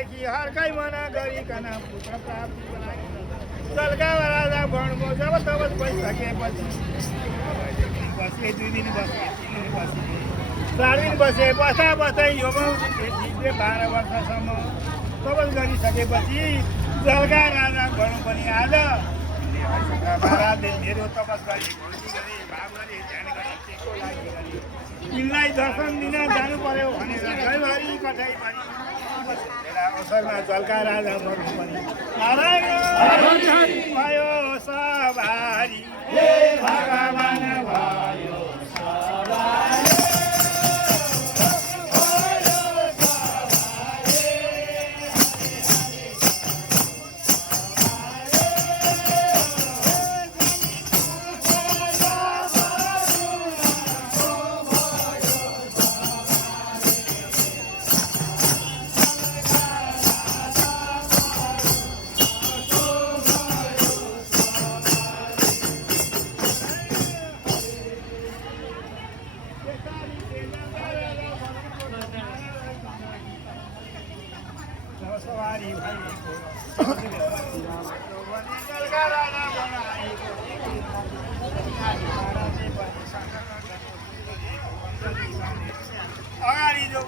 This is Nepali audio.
देखि हर्कै मना गरिकन पुत्र प्राप्ति बनाए जलका राजा भन्नुभयो जब तब भइसकेपछि बसे 2 दिन बसे 3 दिन बसे 4 दिन बसे बस्दा बस्दै यो 12 वर्षसम्म तपस गरिसकेपछि जलका राजा भन्नु पनि आज महाराजले मेरो तपस गरी भक्ति गरी भाव गरी ध्यान गरी केको लागि गरी यिनलाई दर्शन दिन जानु पर्यो भनेर जयभरि कठैभरि अवसरमा जलका राजा भन्नु पनि नारायण भयो सवारी हे भगवान भयो सवारी सवारी अगाडि जो